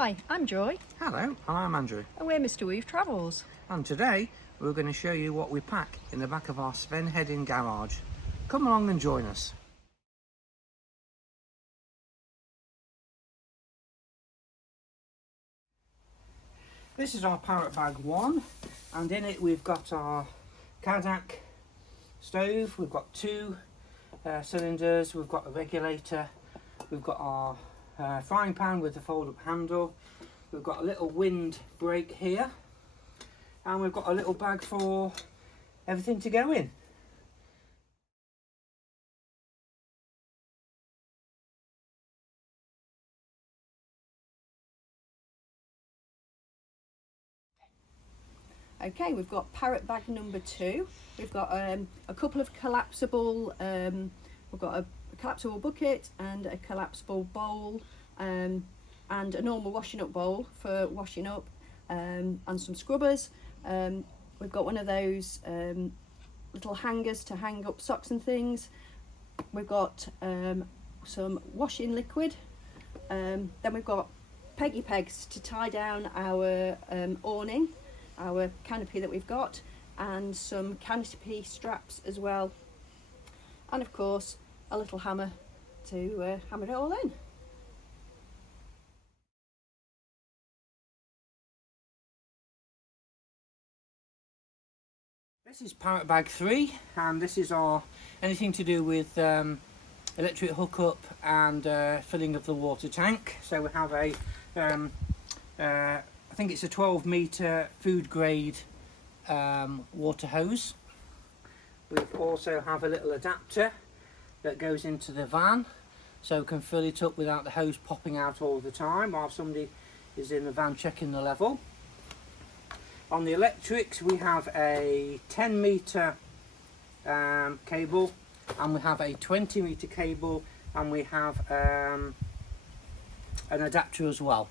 Hi, I'm Joy. Hello, I'm Andrew, And we're Mr Wue Travels. and today we're going to show you what we pack in the back of our Sven Hedin garage. Come along and join us. This is our parrot bag 1, and in it we've got our Kadak stove, we've got 2 cylinders, we've got a regulator, we've got our frying pan with the fold-up handle, we've got a little wind break here, and we've got a little bag for everything to go in. Okay, we've got parrot bag number 2. We've got a couple of collapsible, we've got a collapsible bucket and a collapsible bowl, and a normal washing up bowl for washing up, and some scrubbers. We've got one of those little hangers to hang up socks and things. We've got some washing liquid. Then we've got peggy pegs to tie down our awning, our canopy that we've got, and some canopy straps as well, and of course a little hammer to hammer it all in. This is parrot bag 3, and this is our anything to do with electric hookup and filling of the water tank. So we have a I think it's a 12-metre food grade water hose. We also have a little adapter that goes into the van, so we can fill it up without the hose popping out all the time while somebody is in the van checking the level. On the electrics we have a 10-metre cable, and we have a 20-metre cable, and we have an adapter as well.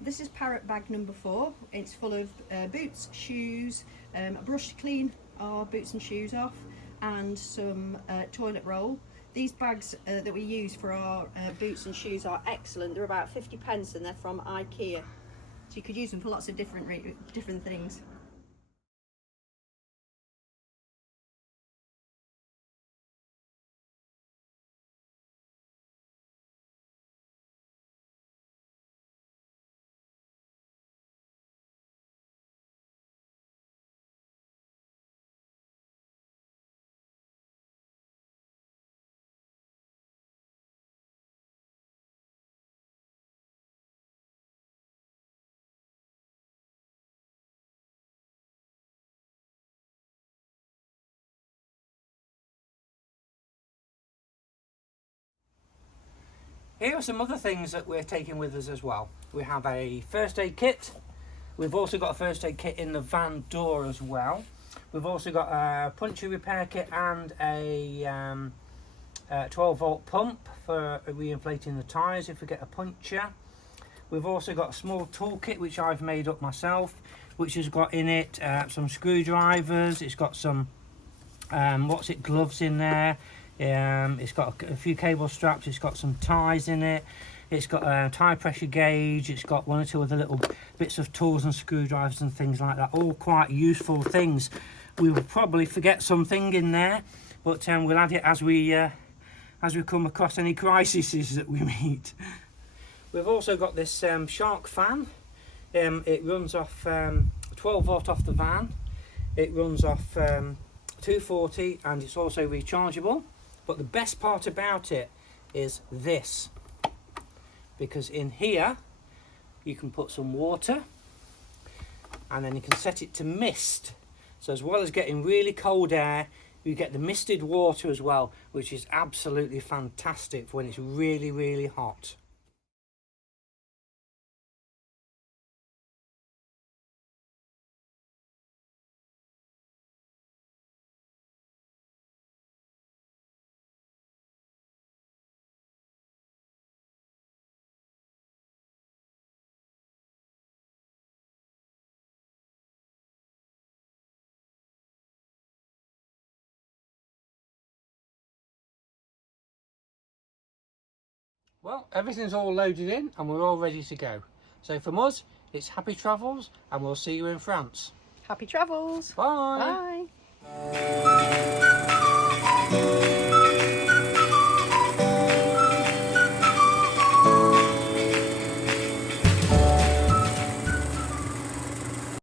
This is parrot bag number 4. It's full of boots, shoes, a brush to clean our boots and shoes off, and some toilet roll. These bags that we use for our boots and shoes are excellent. They're about 50p and they're from IKEA. So you could use them for lots of different things. Here are some other things that we're taking with us as well. We have a first aid kit. We've also got a first aid kit in the van door as well. We've also got a puncture repair kit and a 12-volt pump for reinflating the tyres if we get a puncture. We've also got a small toolkit which I've made up myself, which has got in it some screwdrivers. It's got some gloves in there. It's got a few cable straps, it's got some ties in it, it's got a tyre pressure gauge, it's got 1 or 2 other little bits of tools and screwdrivers and things like that, all quite useful things. We will probably forget something in there, but we'll add it as we come across any crises that we meet. We've also got this shark fan. It runs off 12 volt off the van, it runs off 240, and it's also rechargeable. But the best part about it is this, because in here you can put some water and then you can set it to mist. So as well as getting really cold air, you get the misted water as well, which is absolutely fantastic for when it's really, really hot. Well, everything's all loaded in and we're all ready to go. So from us, it's happy travels and we'll see you in France. Happy travels. Bye. Bye.